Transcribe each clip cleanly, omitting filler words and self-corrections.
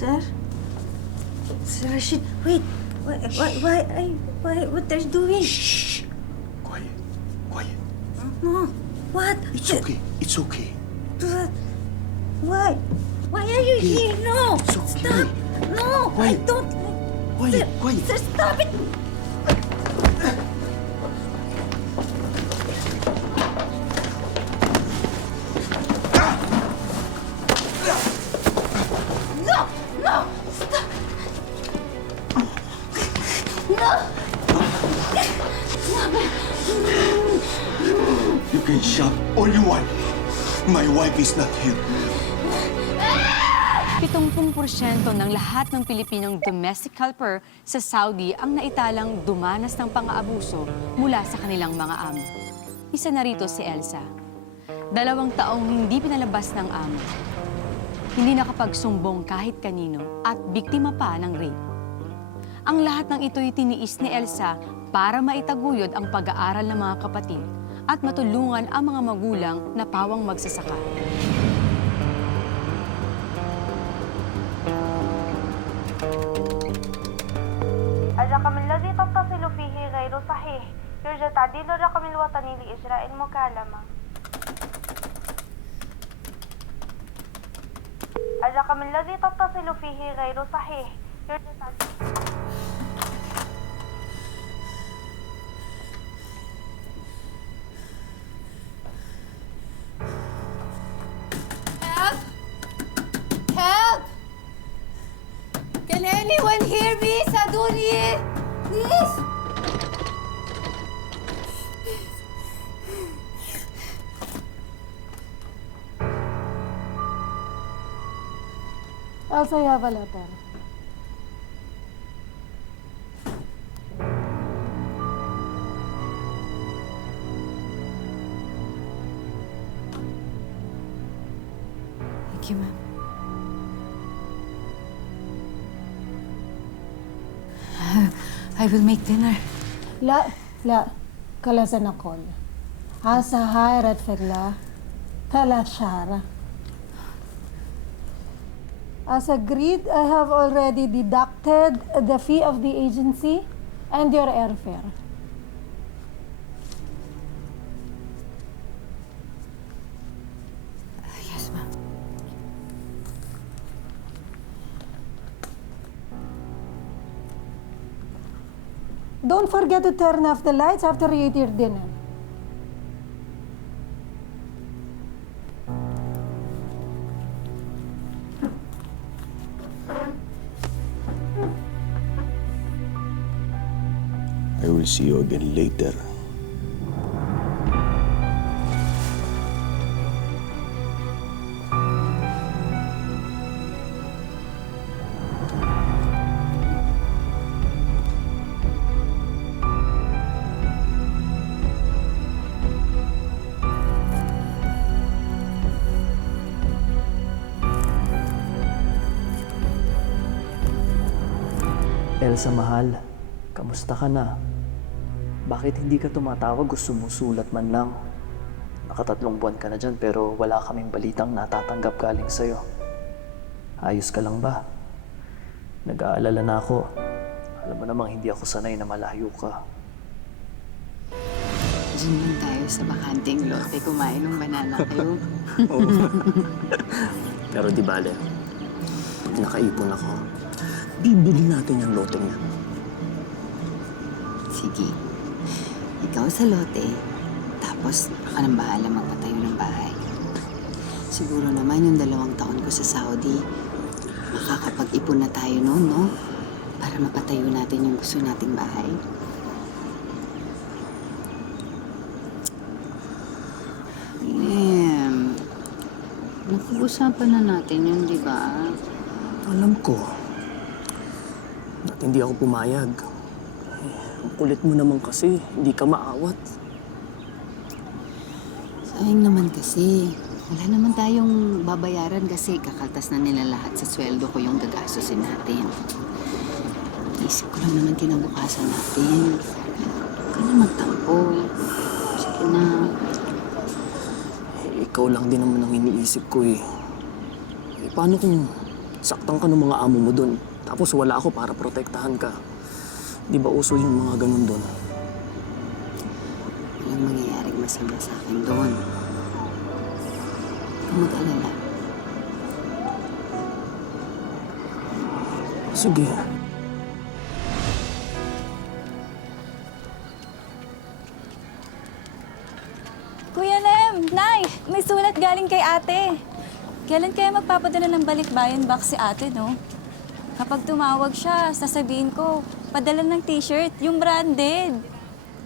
Sir? Sir Rashid, wait. What they're doing? Shh! Quiet. Quiet. No. What? It's okay. It's okay. What? Why? Why are you here? No! It's okay. Stop! No! I Quiet. don't... Quiet. Sir, Quiet. Sir, stop it! No! No! Stop! No! You can shout all you want. My wife is not here. 70% ng lahat ng Pilipinong domestic helper sa Saudi ang naitalang dumanas ng pang-aabuso mula sa kanilang mga amo. Isa na rito si Elsa. 2 taong hindi pinalabas ng amo. Hindi nakapagsumbong kahit kanino at biktima pa ng rape. Ang lahat ng ito'y tiniis ni Elsa para maitaguyod ang pag-aaral ng mga kapatid at matulungan ang mga magulang na pawang magsasaka. الرقم الذي تتصل فيه غير صحيح. يرجى تعديل الرقم الوطني لإجراء المكالمة. الرقم الذي تتصل فيه غير صحيح. يرجى تعديل... Help! Help! Can anyone hear me? Saduni! Please! Elsa, you have a letter. Thank you, ma'am. I will make dinner. لا كلا سنقول عسى هايرت في الله 3 شهر. As agreed, I have already deducted the fee of the agency and your airfare. Yes, ma'am. Don't forget to turn off the lights after you eat your dinner. I will see you again later. Elsa, mahal. Kamusta ka na? Bakit hindi ka tumatawag o sumusulat man lang? Nakatatlong buwan ka na dyan pero wala kaming balitang natatanggap galing sa'yo. Ayos ka lang ba? Nag-aalala na ako. Alam mo namang hindi ako sanay na malayo ka. Diyan lang tayo sa bakanting lote kumain ng banana kayo. Pero di bale, pag nakaipon ako, bibili natin yung lote niya. Sige. Ikaw sa lote, tapos ako nang bahala magpatayo ng bahay. Siguro naman yung 2 taon ko sa Saudi, makakapag-ipon na tayo noon, no? Para mapatayo natin yung gusto nating bahay. Napag-usapan na natin yun, di ba? Alam ko. Ba't hindi ako pumayag? Ang kulit mo naman kasi, hindi ka maawat. Sayang naman kasi. Wala naman tayong babayaran kasi kakaltas na nila lahat sa sweldo ko yung gagastusin natin. Isip ko lang naman kinabukasan natin. Huwag ka na magtampo. Sige na. Ikaw lang din naman ang iniisip ko eh. Paano kung Saktan ka ng mga amo mo dun. Tapos wala ako para protektahan ka. Di ba uso yung mga ganun dun? Walang mangyayaring masama sa akin doon. Huwag kang mag-alala. Sige. Kuya Lem, Nay, may sulat galing kay ate. Kailan kaya magpapadala ng balikbayan box si ate, no? Kapag tumawag siya, sasabihin ko, padala ng t-shirt, yung branded.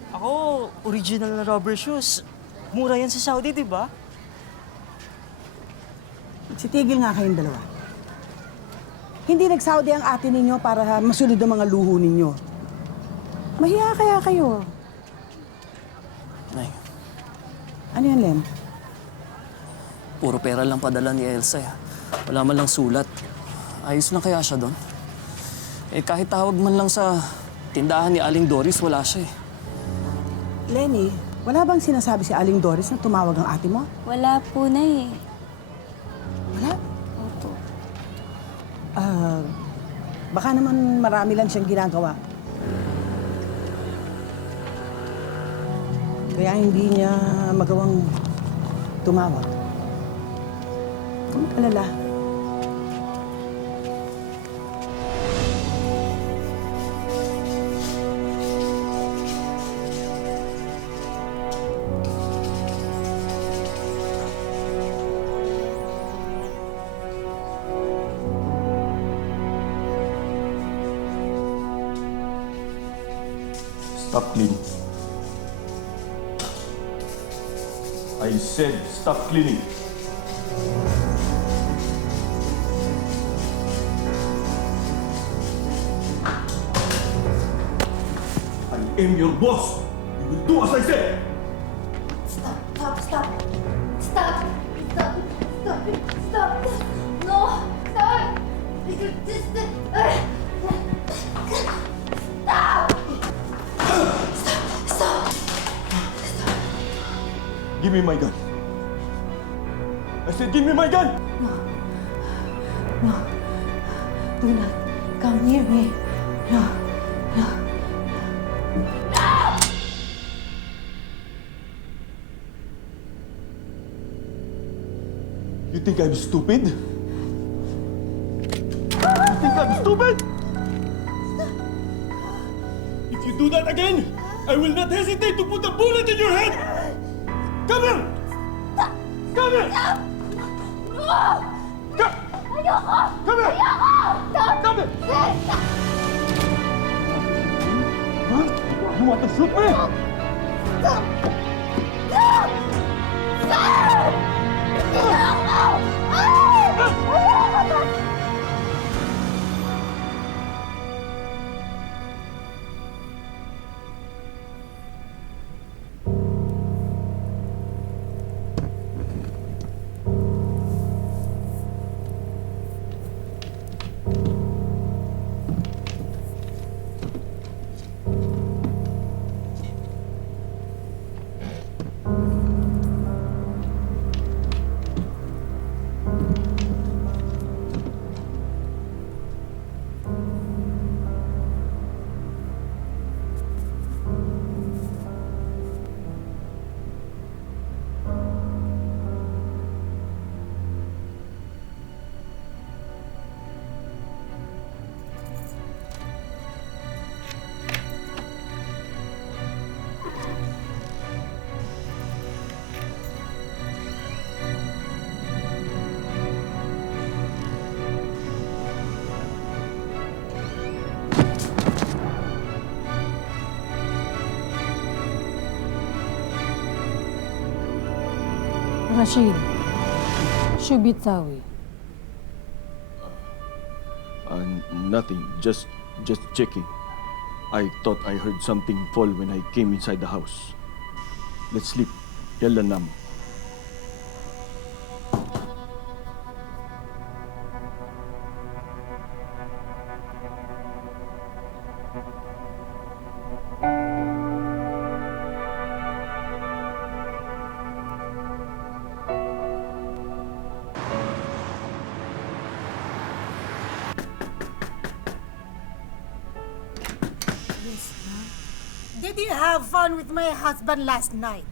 Ako, original na rubber shoes. Mura yan sa Saudi, di ba? Sitigil nga kayong dalawa. Hindi nag-Saudi ang ate ninyo para masunod ang mga luho ninyo. Mahiya kaya kayo. Nay, Ano yan, Lem? puro pera lang padala ni Elsa. Wala man lang sulat. Ayos lang kaya siya doon? Eh kahit tawag man lang sa tindahan ni Aling Doris, wala siya eh. Lenny, wala bang sinasabi si Aling Doris na tumawag ang ate mo? Wala po, Nay. Wala? Opo. Baka naman marami lang siyang ginagawa. Kaya hindi niya magawang tumawag. Huwag kang mag-alala. Stop cleaning. I said stop cleaning. I am your boss. You will do as I said. Stop, stop, stop. Stop. Stop. Stop. Stop. No. Stop. Stop. Give me my gun. I said give me my gun. No. Do not come near me. No. No. You think I'm stupid? You think I'm stupid? If you do that again, I will not hesitate to put a bullet in your head! Come here! Come here! Come! Come here! Come here! Huh? You want to shoot me? Rashid. Shubitawi. Nothing. Just checking. I thought I heard something fall when I came inside the house. Let's sleep. Yalla nam. did you have fun with my husband last night?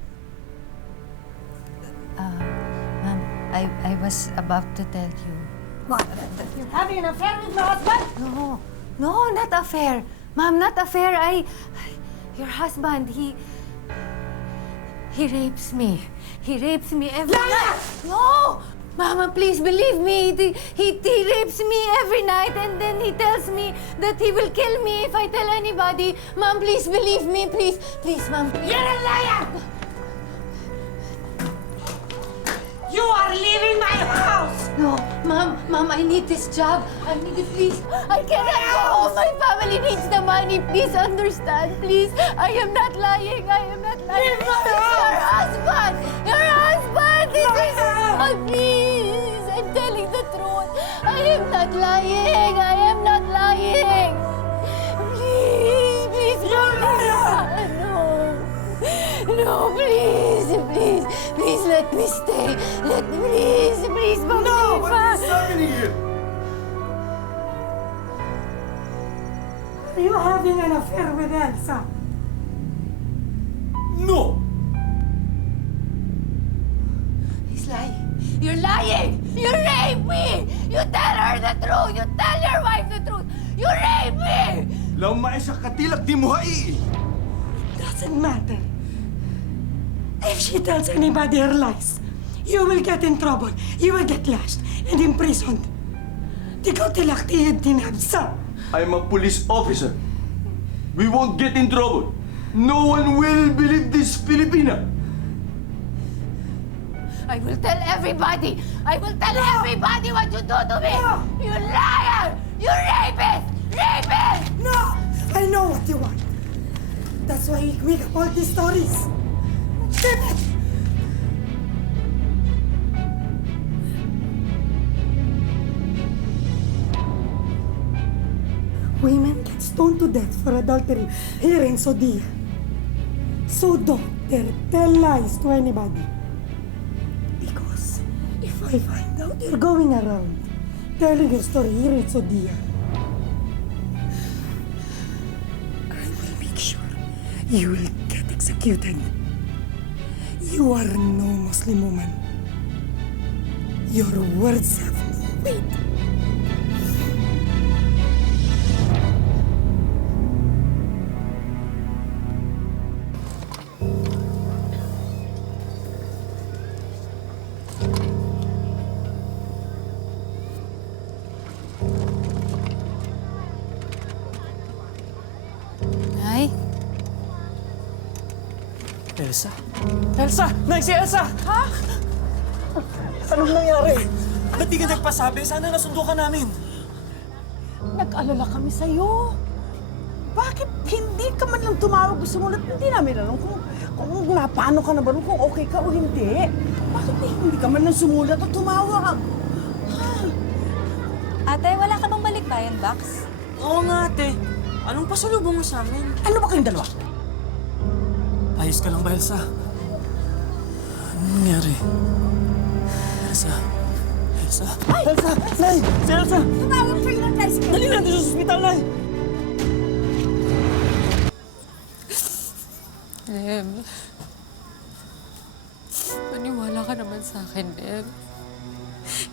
Ma'am, I was about to tell you. What? You're having an affair with my husband? No, not affair. Ma'am, not affair. Your husband, he rapes me. He rapes me every night. No! Mama, please believe me. He rapes me every night and then he tells me that he will kill me if I tell anybody. Ma'am, please believe me. Please, please, Ma'am. You're a liar! You are leaving my house! No, Ma'am, I need this job. I need it, please. I cannot go home. My family needs the money. Please understand, please. I am not lying. I am not lying. Leave my It's your house! husband. Your husband. This is please. I'm telling the truth. I am not lying. I am not lying. Please, please. You're a liar! No, please, please, please let me stay. Please, No! What is happening here? Are you having an affair with Elsa? No! He's lying. You're lying. You raped me. You tell her the truth. You tell your wife the truth. You raped me. Lau maisha katilak di mo hai! Doesn't matter. If she tells anybody her lies, you will get in trouble. You will get lashed and imprisoned. Ikaw tilak-tihid din, Elsa. I'm a police officer. We won't get in trouble. No one will believe this Filipina. I will tell everybody. I will tell everybody what you do to me. No. You liar. You rapist. Rapist. No! I know what you want. That's why you make up all these stories. Damn it! Women get stoned to death for adultery here in Saudi. So don't dare tell lies to anybody. Because if I find out you're going around telling your story here in Saudi, I will make sure you will get executed. You are no Muslim woman. Your words have no weight. Nay? Elsa? Elsa! Nay, si Elsa! Ha? Anong nangyari? Ba't di ka nagpasabi? Sana nasundo ka namin. Nag-alala kami sa'yo. Bakit hindi ka man lang tumawag o sumulat? Hindi namin alam kung paano ka na ba, kung okay ka o hindi. Bakit hindi ka man lang sumulat o tumawag? Ate, wala ka bang balikbayan box? Oo nga, ate. Anong pasalubong mo sa amin? Ano ba kayong dalawa? Ayos ka lang ba, Elsa? Anong nangyari? Elsa? Elsa? Elsa! Nay! Si Elsa! Tumawag kayo ng tricycle. Dali natin sa ospital, Nay! Em, maniwala ka naman sa akin, Em.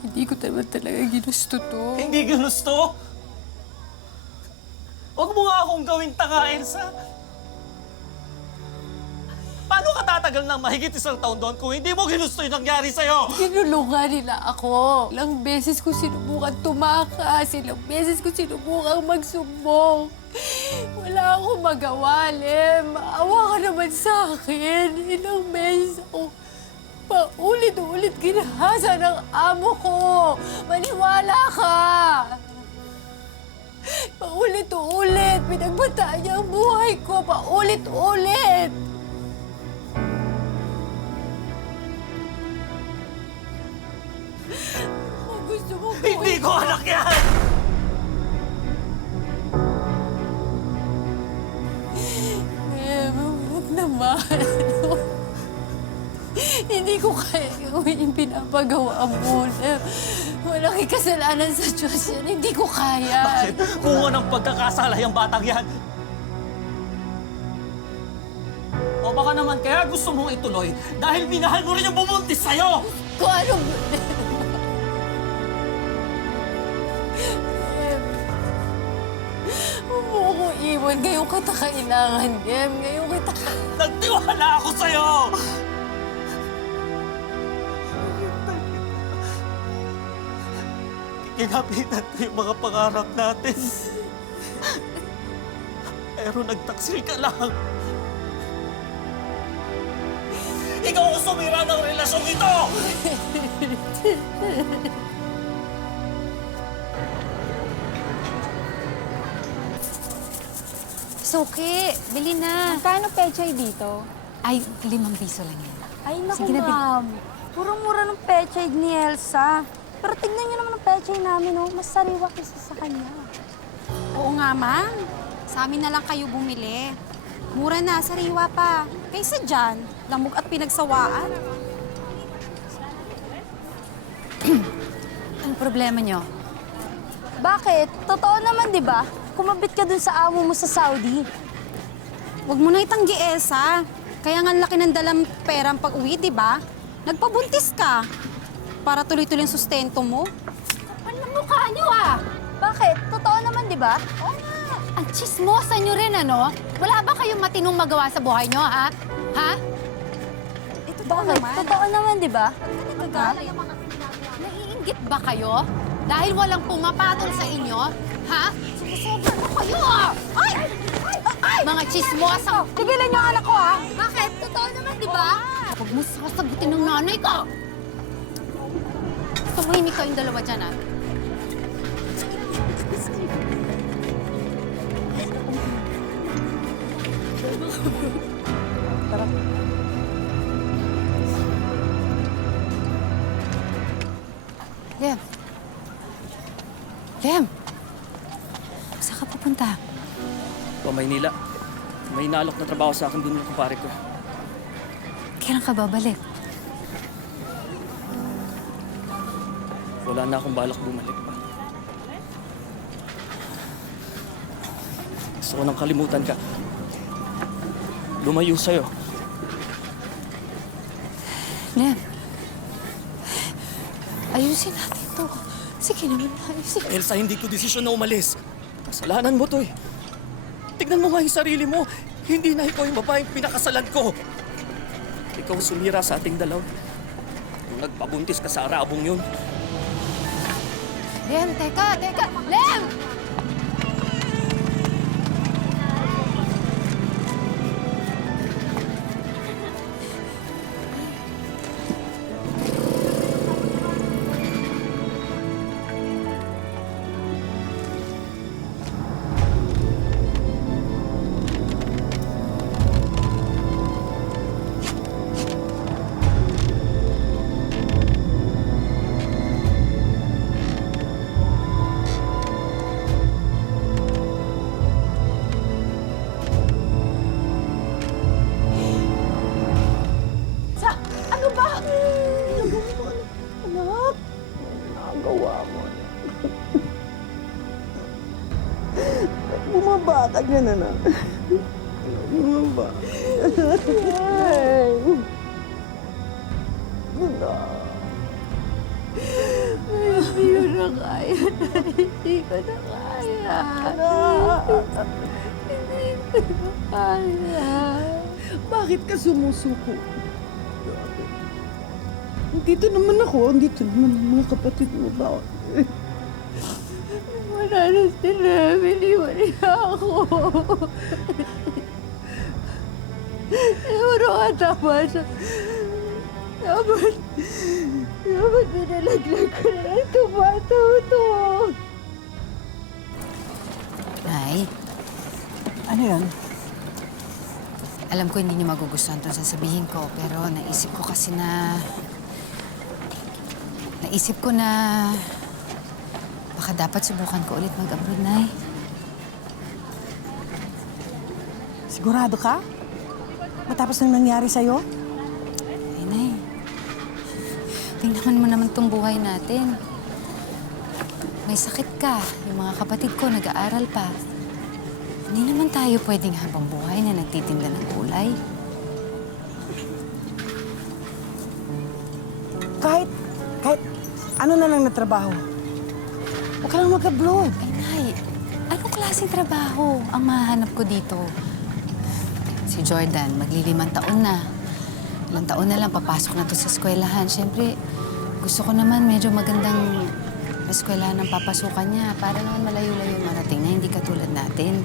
Hindi ko naman talaga ginusto to. Hindi ginusto! Huwag mo nga akong gawing tanga, Elsa! Paano ka tatagal ng mahigit 1 taon doon kung hindi mo ginusto yung nangyari sa'yo? Tinulungan nila ako. Ilang beses ko sinubukan tumakas. Ilang beses ko sinubukan magsumbong. Wala akong magawa, Lem. Maawa ka naman sa akin. Ilang beses ako paulit-ulit ginahasa ng amo ko. Maniwala ka. Paulit-ulit. Pinagbataan niya ang buhay ko. Paulit-ulit. Kung gusto mo ko Hindi ko anak yan! Huwag naman. Hindi ko kaya gawin yung pinapagawa mo. Walang kasalanan sa Diyos yan. Hindi ko kaya. Bakit? Kung anong pagkakasala yung batang yan. Baka naman kaya gusto mong ituloy dahil minahal mo rin yung bumuntis sa'yo! Kung ano... Huwag mo akong iwan. Ngayon kita kailangan, Em. Ngayon kita Nagtiwala ako sa'yo! Kinapitan ko yung mga pangarap natin. Pero nagtaksil ka lang. Ikaw ang sumira ng relasyong ito! Suki, bili na. Magkano pechay dito? Ay, 5 piso lang yan. Ay, naku, Sige na, ma'am. Murang-mura ng pechay ni Elsa. Pero tignan niyo naman ang pechay namin, oh. Mas sariwa kaysa sa kanya. Oo nga, ma'am. Sa amin na lang kayo bumili. Mura na, sariwa pa. Kaysa dyan, lamog at pinagsawaan. Ang problema nyo? Bakit? Totoo naman, di ba? Kumabit ka dun sa amo mo sa Saudi. Huwag mo na itanggi, Elsa. Kaya nga ang laki ng dalang perang pag-uwi, di ba? Nagpabuntis ka. Para tuloy-tuloy ang sustento mo. Ano mukha niyo, ah? Bakit? Totoo naman, di ba? Oo nga. Ang chismosa niyo rin, ano? Wala ba kayong matinong magawa sa buhay niyo, ha? Ha? Bakit? Totoo naman, di ba? Naiinggit ba kayo? Dahil walang pumapatol sa inyo? Ha? Sumusobra na kayo, ah! Ay! Mga chismosa! Tigilan niyo ang anak ko, ha? Bakit? Totoo naman, di ba? Huwag mo sasagutin ng nanay ko! Tumahimik kayong dalawa dyan, ah. Lem. Lem. Saan ka pupunta? Pa Maynila. May nalok na trabaho sa akin dun ng kumpare ko. Kailan ka babalik? Wala na akong balak bumalik pa. Gusto ko nang kalimutan ka. Lumayo sa'yo. Lem. Ayusin natin to. Sige naman, ayusin. Elsa, hindi ko desisyon na umalis. Kasalanan mo to eh. Tignan mo nga yung sarili mo. Hindi na ikaw yung babaeng pinakasalan ko. Ikaw sumira sa ating dalaw. Nung nagpabuntis ka sa arabong yun. Lem, teka! Lem! Ano ba? Anak, nagawa mo. Bumaba ka dyan, anak. Bumaba. Ay. Hindi ko na kaya. Hindi ko na kaya. Hindi ko na kaya. Bakit ka sumusuko? Dito naman ako, dito naman ang mga kapatid mo ba? Wala na sila. Iniwan niya ako. Siguro nga tama siya. Dapat binalaglag ko na lang tumataw-taw. Nay, Ano yan? alam ko hindi niyo magugustuhan itong sasabihin ko, pero naisip ko na baka dapat subukan ko ulit mag-abroad, Nay. Sigurado ka? Matapos nang nangyari sa'yo? Ay, Nay. Tingnan mo naman itong buhay natin. May sakit ka. Yung mga kapatid ko nag-aaral pa. Hindi naman tayo pwedeng habang buhay na nagtitinda ng gulay. kahit ano na lang na trabaho. Huwag ka lang mag-abroad. Ay, Nay, anong klaseng trabaho ang mahanap ko dito? Si Jordan, maglilimang taon na. Ilang taon na lang, papasok na to sa eskwelahan. Siyempre, gusto ko naman medyo magandang eskwelahan ng papasukan niya para naman malayo-layo marating na hindi katulad natin.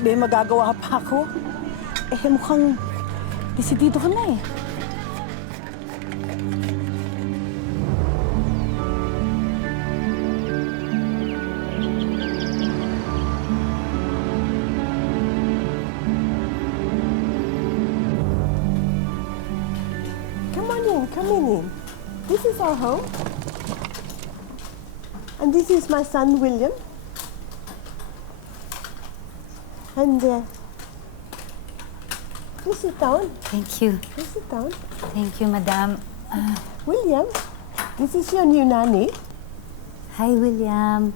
May magagawa pa ako. Mukhang desidido ka na eh. Come in. This is our home. And this is my son, William. And please sit down. Thank you. Please sit down. Thank you, Madam. William, this is your new nanny. Hi, William.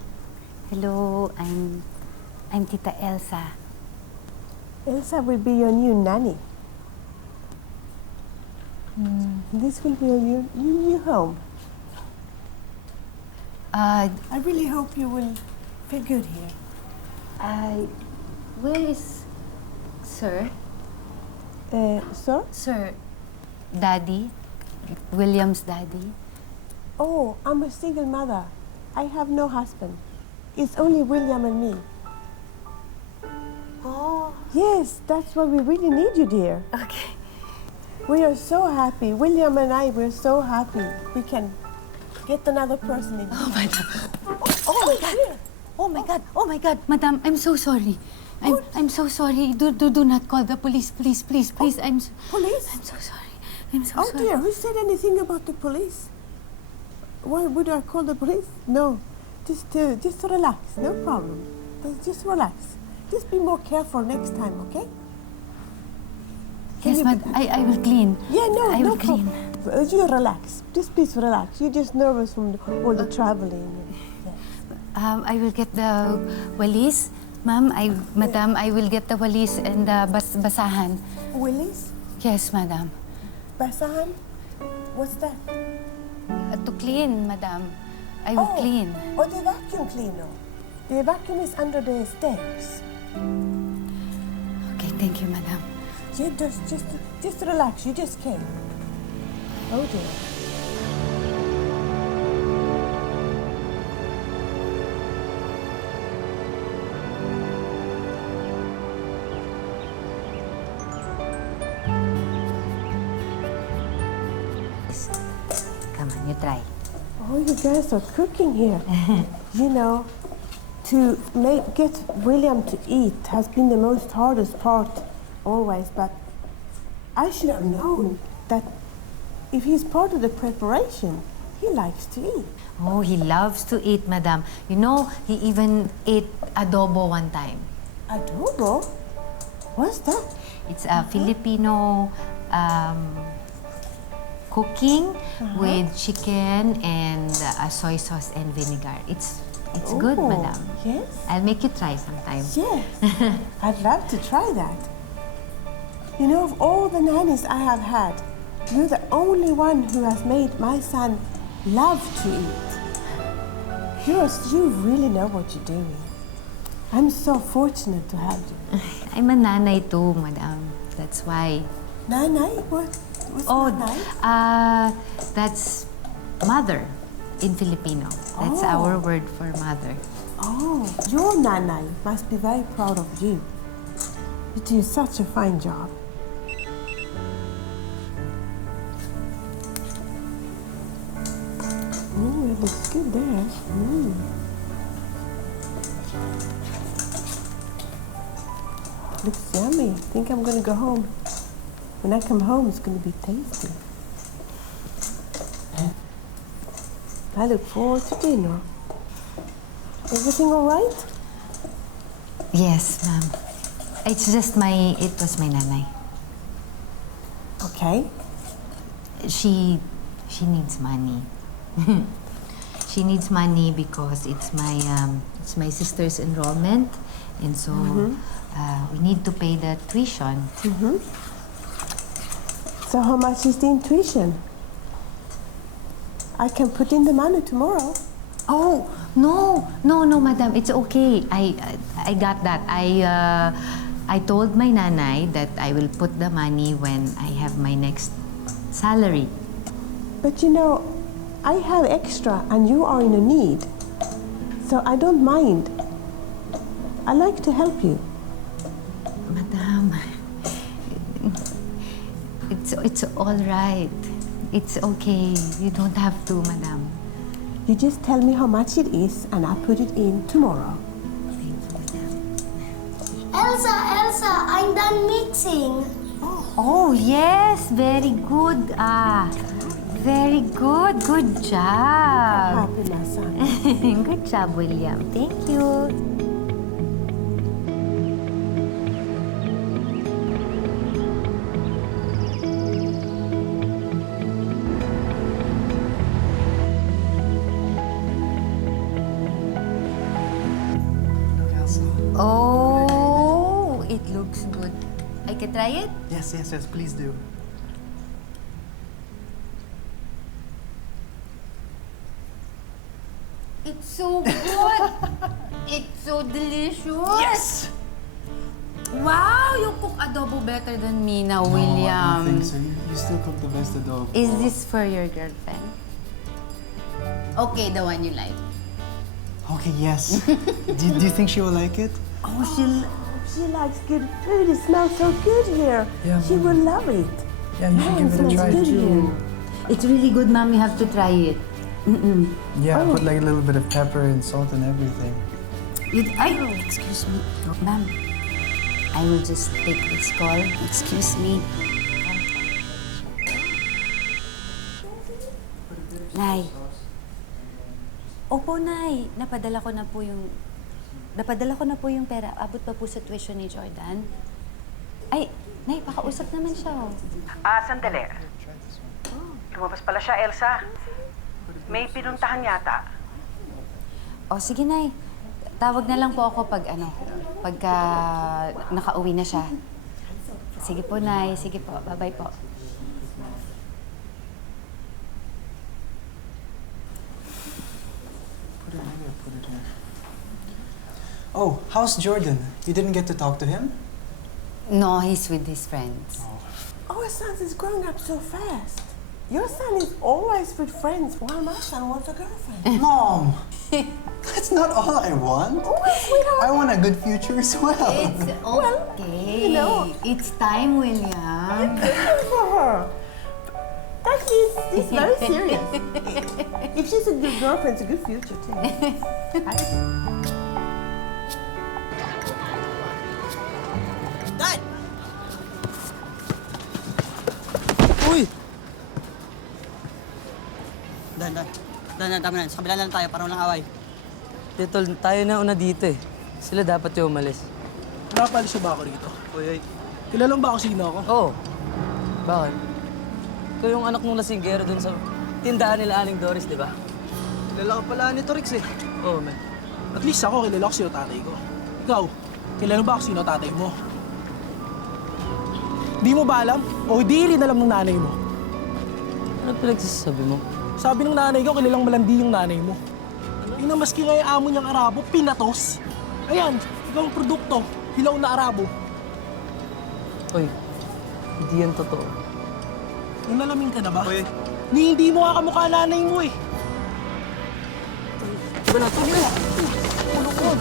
Hello, I'm Tita Elsa. Elsa will be your new nanny. This will be your new home. I really hope you will feel good here. Where is Sir? Sir? Sir, Daddy? William's daddy? Oh, I'm a single mother. I have no husband. It's only William and me. Oh. Yes, that's why we really need you, dear. Okay. We are so happy. William and I, we're so happy. We can get another person in. Oh, Madam. Oh my God. Oh, my God. Oh, my God. Madam, I'm so sorry. I'm so sorry. Do not call the police. Please. Police? I'm so sorry. I'm so Oh sorry. dear, who said anything about the police? Why would I call the police? No, just relax, no problem. Just relax. Just be more careful next time, okay? Yes, Madam. I will clean. Yeah, no, I no will clean. problem. You relax. Just please relax. You're just nervous from all the traveling. I will get the walis. Ma'am, Madam, I will get the walis and the basahan. Willis? Yes, Madam. Basahan? What's that? To clean, Madam. I will clean. Oh, the vacuum cleaner. The vacuum is under the stairs. Okay, thank you, Madam. You just relax. You just came. Oh dear. Come on, you try. Oh, you guys are cooking here. You know, to get William to eat has been the most hardest part always, but I should have known that if he's part of the preparation, he likes to eat. Oh, he loves to eat, Madam. You know, he even ate adobo one time. Adobo? What's that? It's a Filipino cooking with chicken and soy sauce and vinegar. It's good, Oh, Madam. Yes? I'll make you try sometime. Yes. I'd love to try that. You know, of all the nannies I have had, you're the only one who has made my son love to eat. You really know what you're doing. I'm so fortunate to have you. I'm a nanay too, Madam. That's why. Nanay? What's nanay? That's mother in Filipino. That's our word for mother. Oh, your nanay must be very proud of you. You do such a fine job. It looks good there. Looks yummy. I think I'm gonna go home. When I come home, it's gonna be tasty. I look forward to dinner. Everything all right? Yes, ma'am. It was my nanay. Okay. She needs money. She needs money because it's my sister's enrollment, and so we need to pay the tuition. So how much is the tuition? I can put in the money tomorrow. Oh, no, madam. It's okay. I got that. I told my nanay that I will put the money when I have my next salary. But you know, I have extra and you are in a need. So I don't mind. I like to help you. Madam, it's all right. It's okay. You don't have to, madam. You just tell me how much it is and I'll put it in tomorrow. Elsa, I'm done mixing. Oh, yes. Very good. Very good. Good job. Happy, my son. Good job, William. Thank you. Oh, it looks good. I can try it? Yes, please do. It's so good. It's so delicious. Yes! Wow, you cook adobo better than me now, William. I don't think so. You still cook the best adobo. Is this for your girlfriend? Okay, the one you like. Okay, yes. do you think she will like it? Oh, she likes good food. It smells so good here. Yeah, she will love it. Yeah, you should give it a try. Good here. It's really good, Mom. You have to try it. Yeah, I put like a little bit of pepper and salt and everything. Excuse me. Ma'am, I will just take this call. Excuse me. Nay. Opo, Nay. Napadala ko na po yung pera. Abot pa po sa tuition ni Jordan. Ay, Nay, pakausap naman siya. Oh. Sandali. Lumabas pala siya, Elsa. May pinuntahan yata. O, sige, Nay. Tawag na lang po ako pagka nakauwi na siya. Sige po, Nay. Sige po. Bye-bye po. Put it here. Oh, how's Jordan? You didn't get to talk to him? No, he's with his friends. Our son is growing up so fast. Your son is always with friends, while my son wants a girlfriend. Mom! That's not all I want. I want a good future as well. It's okay. you know. It's time, William. Good for her. Actually, it's very serious. If she's a good girlfriend, it's a good future too. Dad! Uy! Dan, tama na. Sa kabila na lang tayo para walang away. Titol, tayo na una dito eh. Sila dapat yung umalis. Napalis ba ako rito? Uy, kilala mo ba ako sino ako? Oo. Bakit? Ikaw yung anak nung lasinggero dun sa tindahan nila Aling Doris, di ba? Kilala ka pala ni Torix eh. Oo, man. At least ako, kilala ko sino tatay ko. Ikaw, kilala mo ba ako sino tatay mo? Di mo ba alam? O di rin alam ng nanay mo? Ano pinagsasabi mo? Sabi ng nanay ko, kilalang malandi yung nanay mo. Yung maski nga yung amo niyang Arabo, pinatos. Ayan, ikaw ang produkto, hilaw na Arabo. Uy, hindi yan totoo. Nalamin ka na ba? Uy. Hindi mo nga kamukha nanay mo eh. Diba na ito? Ulo ko.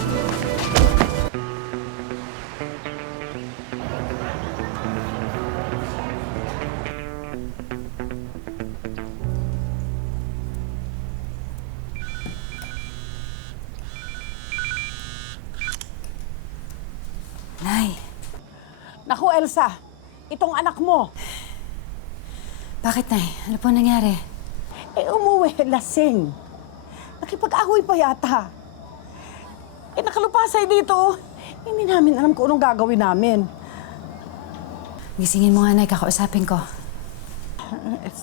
Nay. Naku, Elsa, itong anak mo, Bakit, Nay? Ano po nangyari? umuwi, lasing. Nakipag-away pa yata. Nakalupasay dito. Hindi namin alam kung anong gagawin namin. Gisingin mo nga, Nay. Kakausapin ko.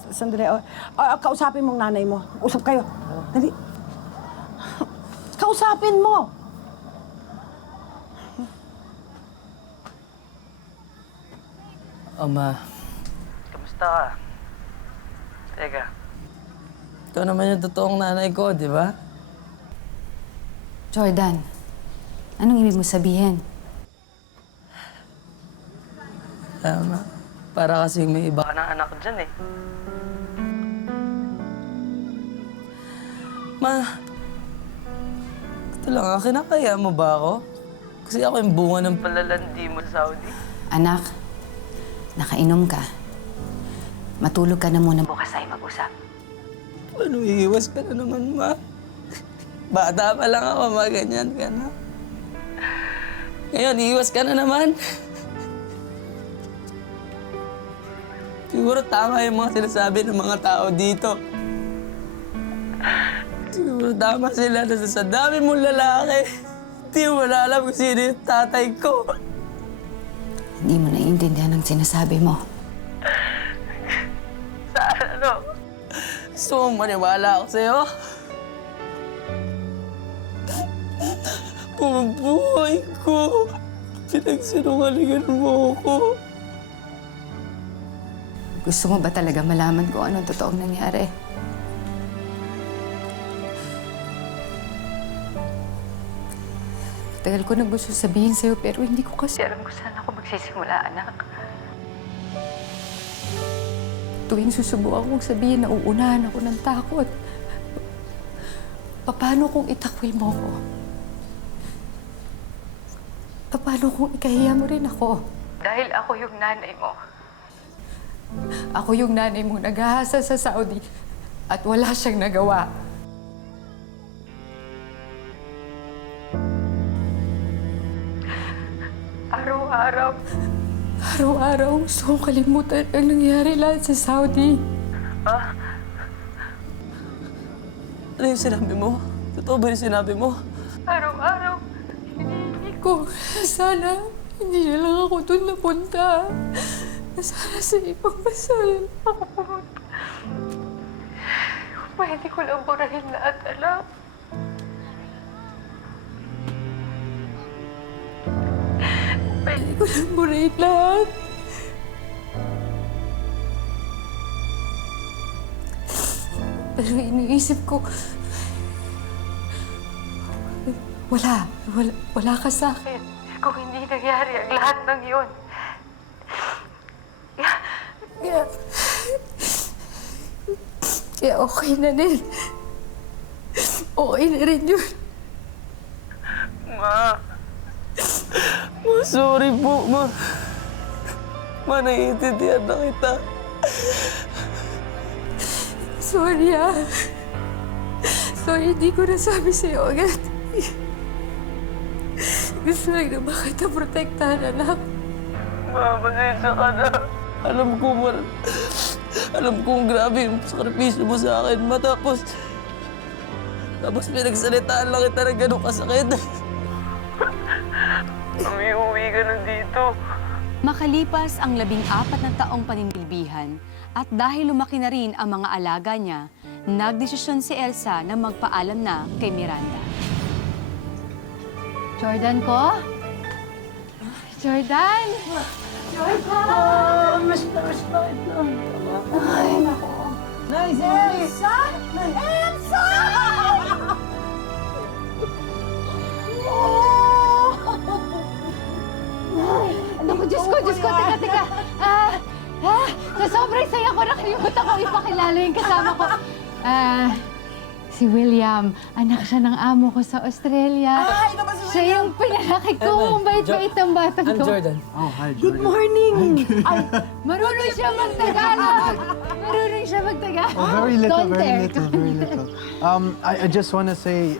Sandali, kausapin mong nanay mo. Usap kayo. Dali. Kausapin mo. Ama, Kamusta? ka. Teka. Ikaw naman yung totoong nanay ko, di ba? Jordan, anong ibig mo sabihin? Tama. Para kasing may iba ka ng anak dyan eh. Ma, ito lang, kinakaya mo ba ako? Kasi ako yung bunga ng palalandi mo sa Saudi. Anak, nakainom ka. Matulog ka na muna. Bukas tayo mag-usap. Ano, iiwas ka na naman, ma? Bata pa lang ako, ma, ganyan ka na. Ngayon, iiwas ka na naman. Siguro tama yung mga sinasabi ng mga tao dito. Siguro tama sila na sa dami mong lalaki. Hindi mo na alam kung sino yung tatay ko. Hindi mo naiintindihan ang sinasabi mo. Saan ano? Gusto mong maniwala ako sa'yo? Buhay ko. Pinagsinungalingan mo ako. Gusto mo ba talaga malaman kung anong totoong nangyari? Tagal ko na gusto sabihin sa'yo pero hindi ko kasi alam kung saan ako magsisimula, anak. Tuwing susubukan kong sabihin, nauunahan ako ng takot. Paano kung itakwil mo ko? Paano kung ikahiya mo rin ako? Dahil ako yung nanay mo. Ako yung nanay mo naghahasa sa Saudi at wala siyang nagawa. Araw-araw gusto kong kalimutan ang nangyari lahat sa Saudi. Ano yung sinabi mo? Totoo ba yung sinabi mo? Araw-araw, hinihingi ko. Sana hindi na lang ako doon napunta. Sana sa ibang bansa lang ako pumunta. Pwede ko lang burahin lahat, anak. Pwede ko lang burahin lahat. Pero iniisip ko, wala ka sa akin. Kung hindi nangyari ang lahat ng yun. Kaya okay na din. Okay na rin yun. Ma, sorry po, ma. Ma, naiintindihan na kita. Sorry, Sorry, hindi ko nasabi sa'yo agad. Gusto lang naman kita protektahan, anak. Ma, pasensya ka na. Alam kong grabe yung sakripisyo mo sa akin, ma. Tapos pinagsalitaan lang kita ng ganun kasakit. Uwi ka na dito. Makalipas ang 14 na taong paninilbihan at dahil lumaki na rin ang mga alaga niya, nagdesisyon si Elsa na magpaalam na kay Miranda. Jordan ko? Jordan! Oh, miss na. Ay, naku. Nice, Elsa! Elsa! Naku, Diyos ko, teka. Sa sobrang saya ko, nakalimutan ko ipakilala yung kasama ko. Si William, anak siya ng amo ko sa Australia. ito ba si Siya yung pinalaki ko, mabait-bait ang batang I'm ko. Jordan. Oh, hi, Jordan. Good morning! Ay, marunong siya magtagalog. Oh, very little, Don't very dare. little, very little. I just want to say,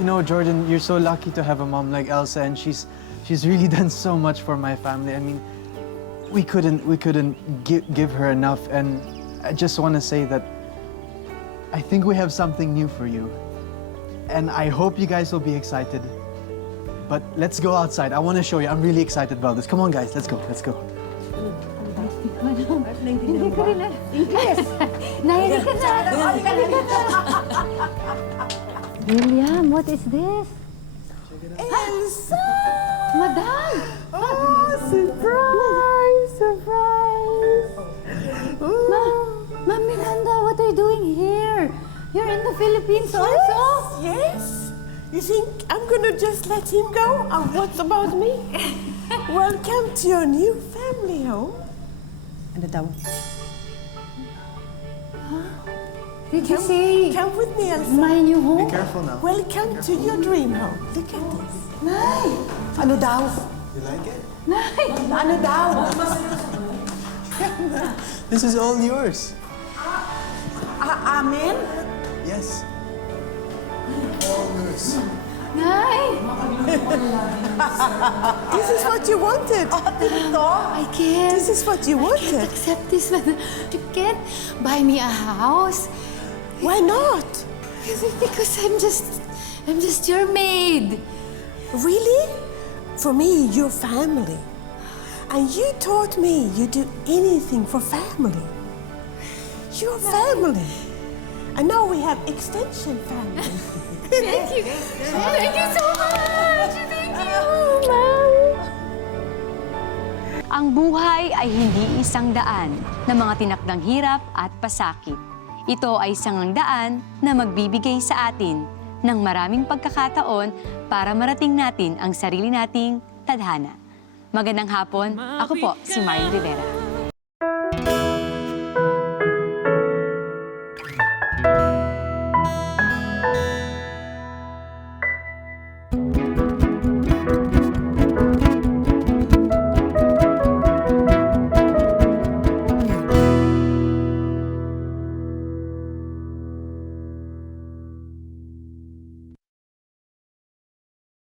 you know, Jordan, you're so lucky to have a mom like Elsa, and she's really done so much for my family. I mean, we couldn't give her enough, and I just want to say that I think we have something new for you, and I hope you guys will be excited. But let's go outside. I want to show you. I'm really excited about this. Come on, guys. Let's go. Let's go. Hindi ko rin alam. English! Nahilig ka na! William, what is this? Elsa! Madam! Oh, surprise! Surprise! You're in the Philippines also? Yes. You think I'm gonna just let him go? And what about me? Welcome to your new family home. Ano daw? Did you say Come with me, Elsa. my new home? Careful now. Welcome to your dream home. Look at this. Nay! Ano daw? You like it? Nay! Ano daw? This is all yours. Amen? Yes. All yours. Nay! This is what you wanted. I can't. This is what you wanted. Accept this, madam. You can't buy me a house. Why not? Because I'm just your maid. Really? For me, you're family. And you taught me you do anything for family. You're family. And now we have extension family. Thank you. Thank you so much. Thank you, Mom. Ang buhay ay hindi isang daan na mga tinakdang hirap at pasakit. Ito ay isang daan na magbibigay sa atin ng maraming pagkakataon para marating natin ang sarili nating tadhana. Magandang hapon, ako po si Marian Rivera.